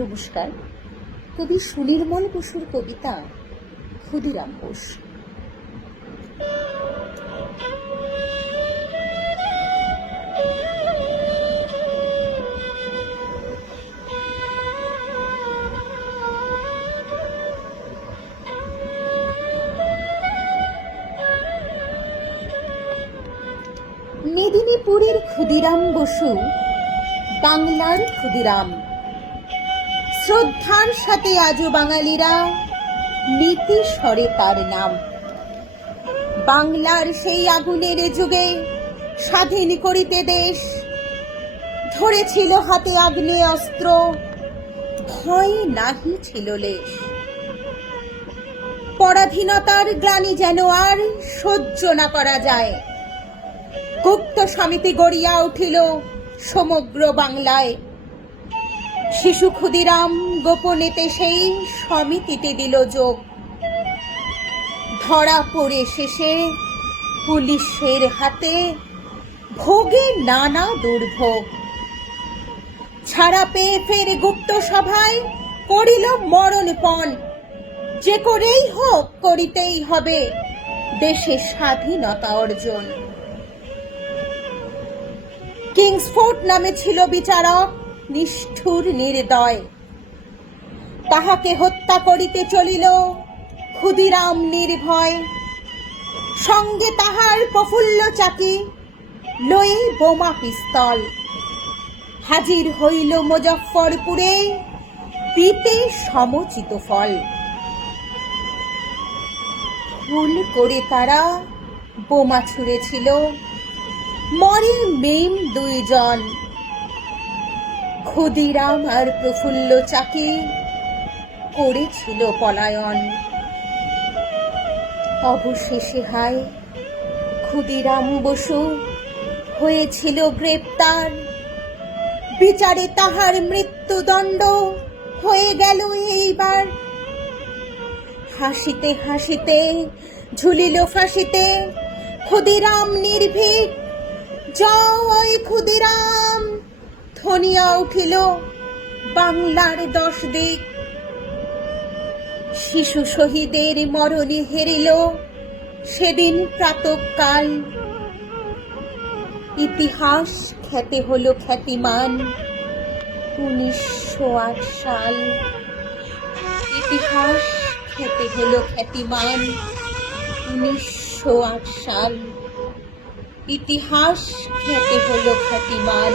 নমস্কার। কবি সুনির্মল বসুর কবিতা ক্ষুদিরাম বোস। মেদিনীপুরের ক্ষুদিরাম বসু বাংলার ক্ষুদিরাম। শ্রদ্ধার সাথে আজও বাঙালিরা নীতি স্বরে তার নাম। বাংলার সেই আগুনের যুগে স্বাধীন করিতে দেশ, ধরেছিল হাতে আগ্নেয় অস্ত্র, ভয় নাহি ছিল লেশ। পরাধীনতার গ্লানি যেন আর সহ্য না করা যায়, গুপ্ত সমিতি গড়িয়া উঠিল সমগ্র বাংলায়। শিশু ক্ষুদিরাম গোপনেতে সেই সমিতিতে দিল যোগ, ধরা পড়ে শেষে পুলিশের হাতে ভোগে নানা দুর্ভোগ। ছাড়া পেয়ে ফের গুপ্ত সভায় করিল মরণপণ, যে করেই হোক করিতেই হবে দেশে স্বাধীনতা অর্জন। কিংসফোর্ড নামে ছিল বিচারক নিষ্ঠুর নির্দয়, তাহাকে হত্যা করিতে চলিল ক্ষুদিরাম নির্ভয়। সঙ্গে তাহার প্রফুল্ল চাকি লয়ে বোমা পিস্তল, হাজির হইল মুজফ্ফরপুরে দিতে সমচিত ফল। ভুল করে তারা বোমা ছুঁড়েছিল, মরে মেম দুইজন। ক্ষুদিরাম আর প্রফুল্ল চাকি করেছিল পলায়ন। অবশেষে হায় ক্ষুদিরাম বসু হয়েছিল গ্রেপ্তার, বিচারে তাহার মৃত্যুদণ্ড হয়ে গেল এইবার। হাসিতে হাসিতে ঝুলিল ফাঁসিতে ক্ষুদিরাম নির্ভীক, জয় ক্ষুদিরাম ধ্বনিয়া উঠিল বাংলার 10 দিক। শিশু শহীদের মরণে হেরিল সেদিন প্রাতঃকাল, ইতিহাস খ্যাতে হলো খ্যাতিমান 1908 সাল। ইতিহাস খ্যাতে হলো খ্যাতিমান 1908 সাল। ইতিহাস খ্যাতে হলো খ্যাতিমান